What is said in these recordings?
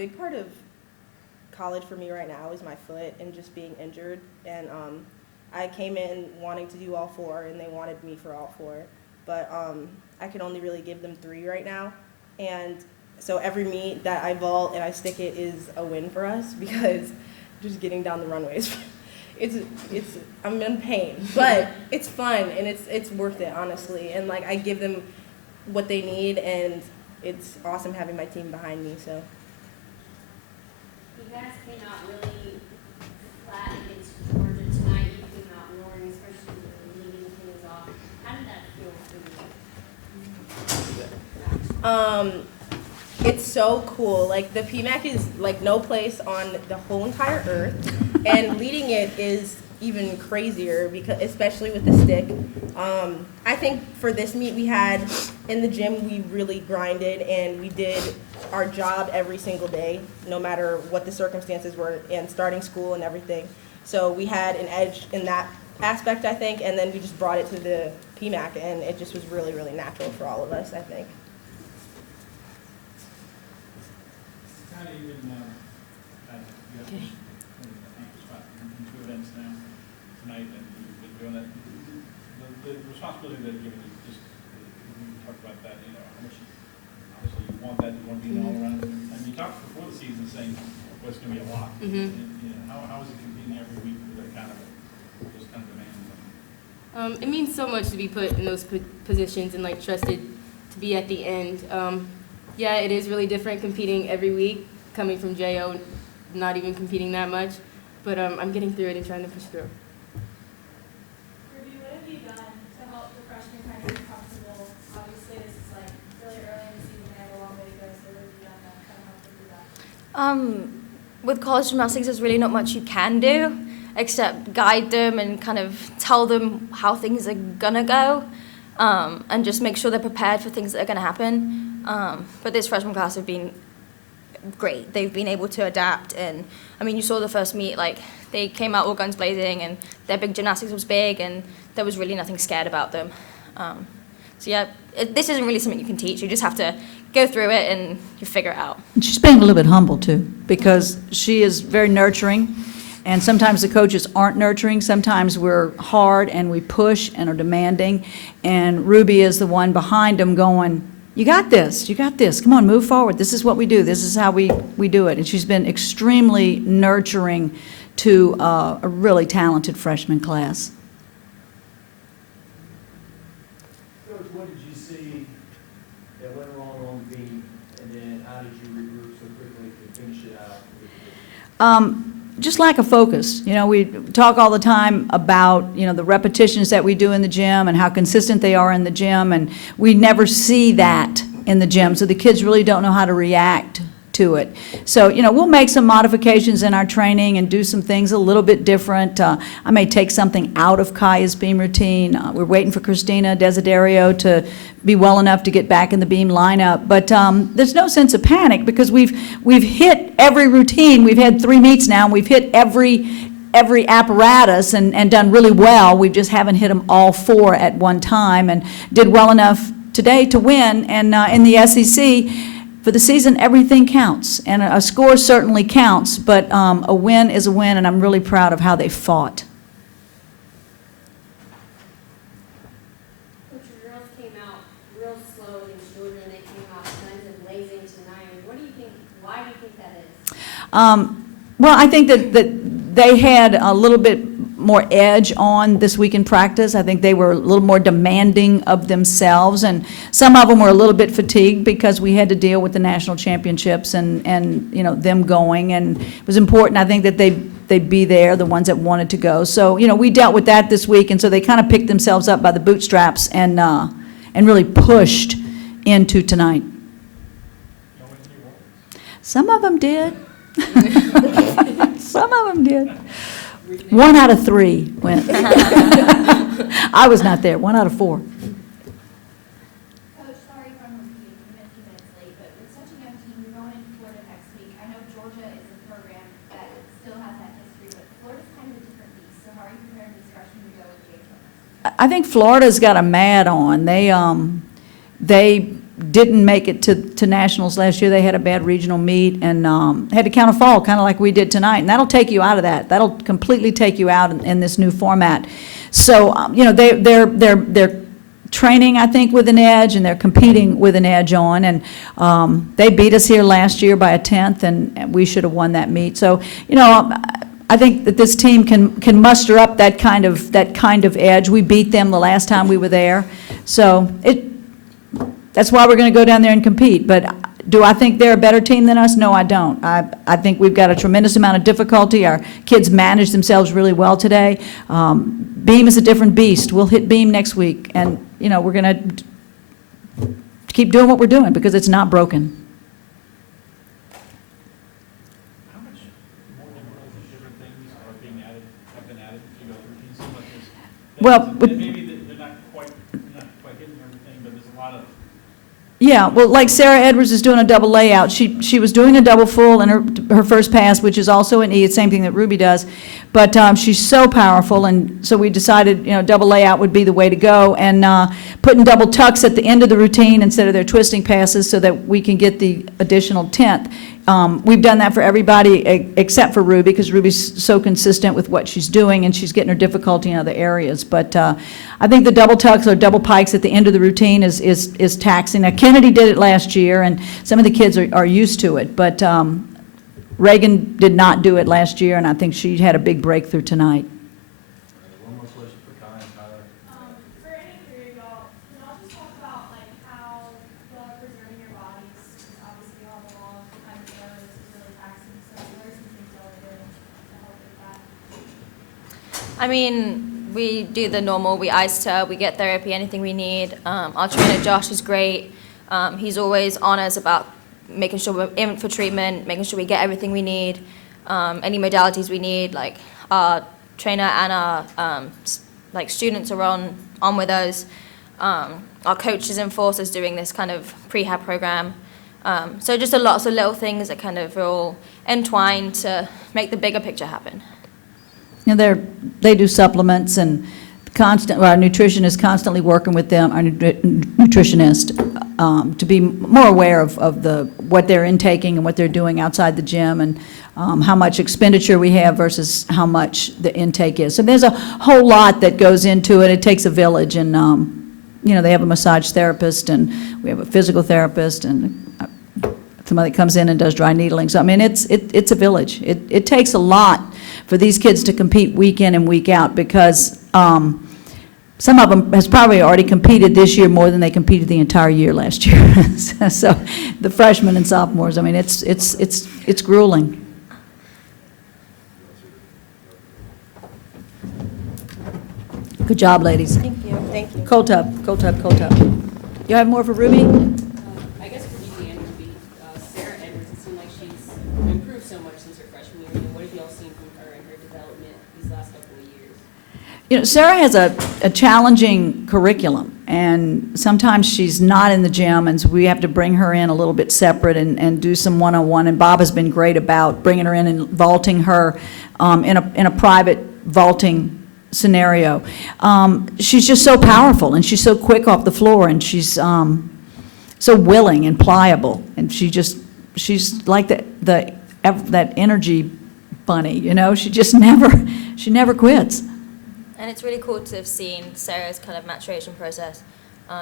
big part of college for me right now is my foot and just being injured. And I came in wanting to do all four, and they wanted me for all four. But I can only really give them 3 right now. And so every meet that I vault and I stick it is a win for us, because just getting down the runways, I'm in pain, but it's fun and it's worth it, honestly. And like I give them what they need, and it's awesome having my team behind me. So you guys came out really flat against Georgia tonight. You came out roaring, especially leading things off. How did that feel for you? It's so cool. Like the PMAC is like no place on the whole entire earth, and leading it is even crazier, because especially with the stick. I think for this meet we had in the gym, we really grinded and we did our job every single day, no matter what the circumstances were, and starting school and everything. So we had an edge in that aspect, I think, and then we just brought it to the PMAC, and it just was really, really natural for all of us, I think. Okay. Spot in 2 events now tonight, and you've been doing that. The responsibility that you're given, just we talked about that. You know, how much obviously you want that. You want to be all around. And you talked before the season saying, well, it's going to be a lot. And, you know, how is it competing every week with that kind of those kind of demands? It means so much to be put in those positions and like trusted to be at the end. Yeah, it is really different competing every week, coming from JO, not even competing that much, but I'm getting through it and trying to push through. Ruby, what have you done to help the freshmen kind of get comfortable? Obviously, this is like really early in the season, they have a long way to go, so what have you done to kind of help them do that? With college gymnastics, there's really not much you can do except guide them and kind of tell them how things are gonna go, and just make sure they're prepared for things that are gonna happen. But this freshman class have been great. They've been able to adapt, and I mean, you saw the first meet, like they came out all guns blazing, and their big gymnastics was big, and there was really nothing scared about them. So yeah, this isn't really something you can teach. You just have to go through it and you figure it out. And she's being a little bit humble too, because she is very nurturing, and sometimes the coaches aren't nurturing. Sometimes we're hard and we push and are demanding, and Ruby is the one behind them going, you got this, come on, move forward, this is what we do, this is how we do it. And she's been extremely nurturing to a really talented freshman class. Coach, what did you see that went wrong on the beam, and then how did you regroup so quickly to finish it out? Just lack of focus. You know, we talk all the time about, you know, the repetitions that we do in the gym and how consistent they are in the gym, and we never see that in the gym, so the kids really don't know how to react to it. So, you know, we'll make some modifications in our training and do some things a little bit different. I may take something out of Kaya's beam routine. We're waiting for Christina Desiderio to be well enough to get back in the beam lineup. But there's no sense of panic, because we've hit every routine. We've had 3 meets now, and we've hit every apparatus and done really well. We just haven't hit them all 4 at one time, and did well enough today to win. And in the SEC, for the season, everything counts, and a score certainly counts, but a win is a win, and I'm really proud of how they fought. Coach, your girls came out real slow against Georgia, and they came out guns and blazing tonight. What do you think? Why do you think that is? Well, I think that they had a little bit more edge on this week in practice. I think they were a little more demanding of themselves, and some of them were a little bit fatigued because we had to deal with the national championships and you know, them going, and it was important, I think, that they be there, the ones that wanted to go. So, you know, we dealt with that this week, and so they kind of picked themselves up by the bootstraps and really pushed into tonight. Some of them did. Some of them did. 1 out of 3 went. I was not there. 1 out of 4. Coach, sorry if I'm repeating, I'm a few minutes late, but with such a young team, you're going into Florida next week. I know Georgia is a program that still has that history, but Florida's kind of a different beast. So how are you preparing these freshmen to go with JHS? I think Florida's got a mad on. They didn't make it to nationals last year. They had a bad regional meet and had to count a fall, kind of like we did tonight. And that'll take you out of that. That'll completely take you out in this new format. So, you know, they're training, I think, with an edge, and they're competing with an edge on. And they beat us here last year by a 10th, and we should have won that meet. So, you know, I think that this team can muster up that kind of edge. We beat them the last time we were there. So that's why we're going to go down there and compete. But do I think they're a better team than us? No, I don't. I think we've got a tremendous amount of difficulty. Our kids manage themselves really well today. Beam is a different beast. We'll hit Beam next week. And, you know, we're going to keep doing what we're doing because it's not broken. How much more different things are being added, have been added to your routine? Some of these things, Well, and with- maybe they're not quite hitting everything, but there's a lot of. Yeah, well, like Sarah Edwards is doing a double layout. She was doing a double full in her first pass, which is also an E. It's the same thing that Ruby does. But she's so powerful, and so we decided, you know, double layout would be the way to go. And putting double tucks at the end of the routine instead of their twisting passes so that we can get the additional 10th. We've done that for everybody except for Ruby, because Ruby's so consistent with what she's doing, and she's getting her difficulty in other areas. But I think the double tucks or double pikes at the end of the routine is taxing. Now, Kennedy did it last year, and some of the kids are used to it. But Reagan did not do it last year, and I think she had a big breakthrough tonight. One more question for Kai and Tyler. For any period, y'all, can y'all just talk about like how preserving your bodies, because obviously y'all have a long time to go, this is really taxing, so what are some things y'all are doing to help with that? I mean, we do the normal. We ice tub, we get therapy, anything we need. Our trainer Josh is great. He's always on us about making sure we're in for treatment, making sure we get everything we need, any modalities we need. Like our trainer and our like students are on with us. Our coaches enforce us doing this kind of prehab program. So just lots of little things that kind of are all entwined to make the bigger picture happen. You know, they do supplements, and our nutrition is constantly working with them, our nutritionist, to be more aware of what they're intaking and what they're doing outside the gym, and how much expenditure we have versus how much the intake is. So there's a whole lot that goes into it. It takes a village, and you know, they have a massage therapist, and we have a physical therapist, and somebody that comes in and does dry needling. So I mean, it's a village. It takes a lot for these kids to compete week in and week out, because some of them has probably already competed this year more than they competed the entire year last year. So the freshmen and sophomores, I mean, it's grueling. Good job, ladies. Thank you. Thank you. Cold tub, cold tub, cold tub. You have more for Ruby? I guess for you and Ruby, Sarah Edwards, it seemed like she's improved so much since her freshman year. What have y'all seen from her and her development these last couple of years? You know, Sarah has a challenging curriculum, and sometimes she's not in the gym, and so we have to bring her in a little bit separate and do some one-on-one, and Bob has been great about bringing her in and vaulting her in a private vaulting scenario. She's just so powerful, and she's so quick off the floor, and she's so willing and pliable, and she's like that energy bunny, you know. She never quits. And it's really cool to have seen Sarah's kind of maturation process.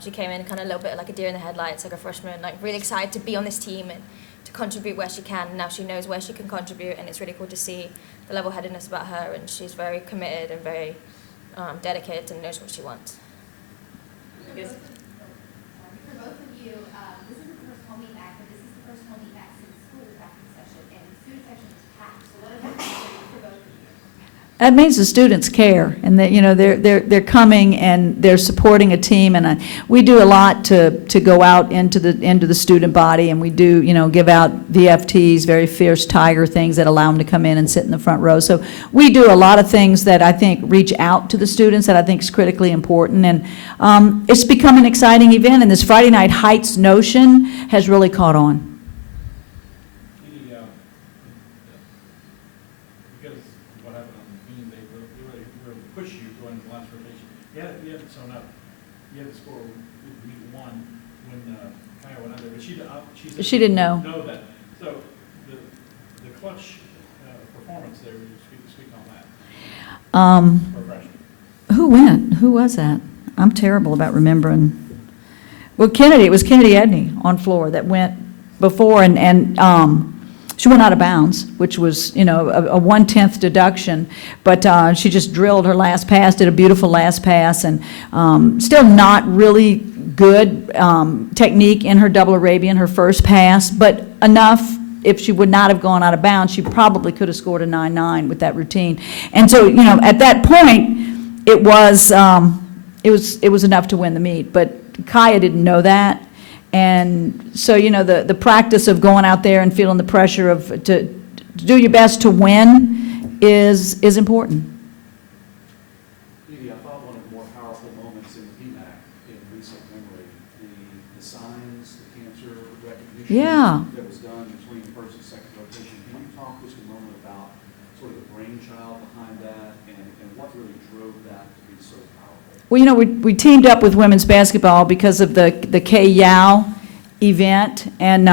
She came in kind of a little bit like a deer in the headlights, like a freshman, like really excited to be on this team and to contribute where she can. And now she knows where she can contribute, and it's really cool to see the level-headedness about her, and she's very committed and very dedicated and knows what she wants. Yes. For both of you, this isn't the first home meet back, but this is the first home meet back since school is back in session, and student section is packed. So what does that mean for both of you? That means the students care, and that, you know, they're coming and they're supporting a team, and we do a lot to go out into the student body, and we do, you know, give out VFTs, very fierce tiger things that allow them to come in and sit in the front row. So we do a lot of things that I think reach out to the students that I think is critically important, and it's become an exciting event, and this Friday Night Heights notion has really caught on. Because what happened on the team, they really push you going to the last rotation. You had it sewn up. You had to score week one when Kaya went out there, but she said She didn't know. Know that. So the clutch performance there, would you speak on that? For freshmen. Who went? Who was that? I'm terrible about remembering. Well, it was Kennedy Edney on floor that went before, and she went out of bounds, which was, a 1/10 deduction, but she just drilled her last pass, did a beautiful last pass, and still not really good technique in her double Arabian, her first pass, but enough. If she would not have gone out of bounds, she probably could have scored a 9.9 with that routine. And so, at that point, it was enough to win the meet, but Kaya didn't know that. And so, the practice of going out there and feeling the pressure of to do your best to win is important. Maybe I thought one of the more powerful moments in the PMAC in recent memory, the signs, the cancer recognition Yeah. that was done between the first and second rotation. Can you talk just a moment about sort of the brainchild behind that and what really drove that to be so powerful? Well, we teamed up with women's basketball because of the K Yao event, and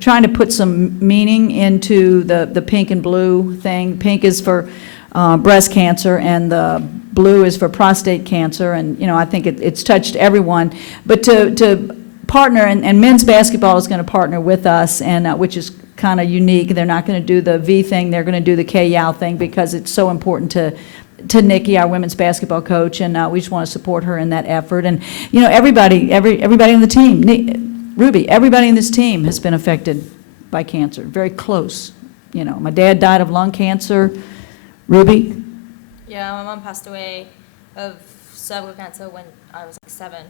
trying to put some meaning into the pink and blue thing. Pink is for breast cancer, and the blue is for prostate cancer, and I think it's touched everyone. But to partner, and men's basketball is going to partner with us, and which is kind of unique. They're not going to do the V thing; they're going to do the K Yao thing because it's so important to Nikki, our women's basketball coach, and we just want to support her in that effort. And everybody on the team, Ruby, everybody in this team has been affected by cancer, very close. My dad died of lung cancer. Ruby? Yeah, my mum passed away of cervical cancer when I was 7.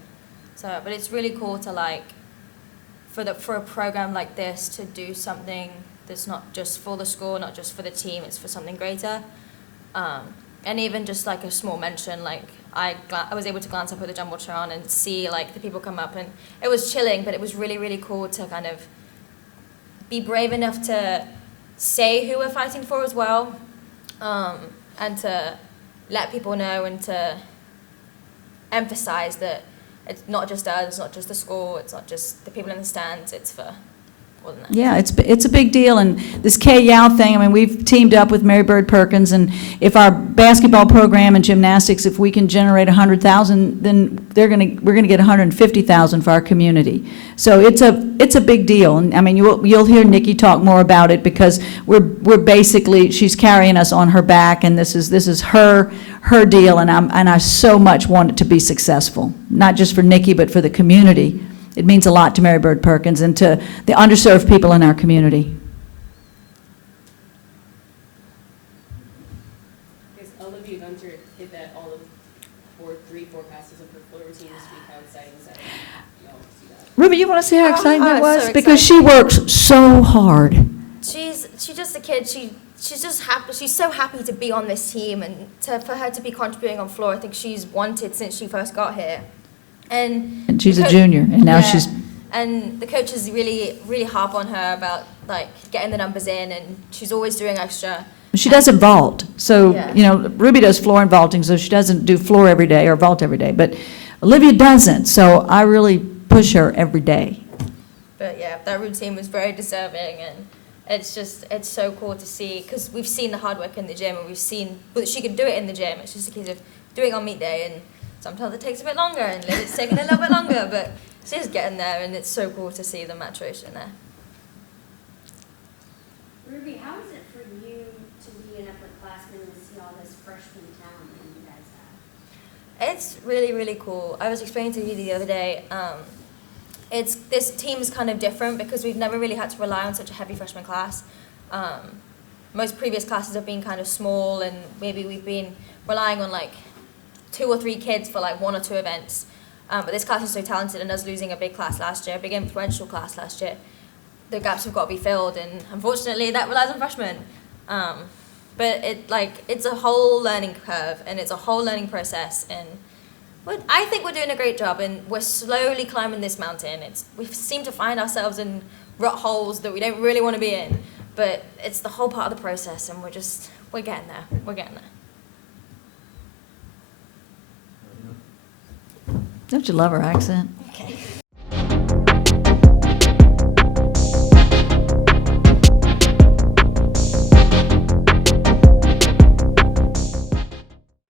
So, but it's really cool to for a program like this to do something that's not just for the school, not just for the team, it's for something greater. And even just a small mention, I was able to glance up at the Jumbotron and see the people come up, and it was chilling, but it was really, really cool to kind of be brave enough to say who we're fighting for as well, and to let people know and to emphasize that it's not just us, it's not just the school, it's not just the people in the stands, it's for more than that. Yeah, it's a big deal, and this K Yao thing, we've teamed up with Mary Bird Perkins, and if our basketball program and gymnastics, if we can generate 100,000, then we're gonna get 150,000 for our community. So it's a big deal, and you'll hear Nikki talk more about it because we're basically, she's carrying us on her back, and this is her deal, and I so much want it to be successful, not just for Nikki but for the community. It means a lot to Mary Bird Perkins and to the underserved people in our community. Olivia Gunter hit that all of 4 passes of her floor routine this week. How exciting is that? Y'all see that? Ruby, you want to see how exciting that I'm was? so Because she works so hard. She's just a kid. She's just happy. She's so happy to be on this team, and for her to be contributing on floor, I think she's wanted since she first got here. And she's a junior, and now she's... And the coaches really, really harp on her about getting the numbers in, and she's always doing extra. She doesn't vault. So, Yeah. Ruby does floor and vaulting, so she doesn't do floor every day or vault every day. But Olivia doesn't, so I really push her every day. But yeah, that routine was very deserving, and it's so cool to see, because we've seen the hard work in the gym, and we've seen that she can do it in the gym. It's just a case of doing it on meet day, and sometimes it takes a bit longer, and it's taking a little bit longer, but she's getting there, and it's so cool to see the maturation there. Ruby, how is it for you to be an upperclassman and see all this freshman talent that you guys have? It's really, really cool. I was explaining to you the other day, this team is kind of different because we've never really had to rely on such a heavy freshman class. Most previous classes have been kind of small, and maybe we've been relying on 2 or 3 kids for 1 or 2 events. But this class is so talented, and us losing a big class last year, a big influential class last year, the gaps have got to be filled, and unfortunately that relies on freshmen. But it's a whole learning curve, and it's a whole learning process, and I think we're doing a great job, and we're slowly climbing this mountain. We seem to find ourselves in rut holes that we don't really want to be in, but it's the whole part of the process, and we're getting there. We're getting there. Don't you love her accent?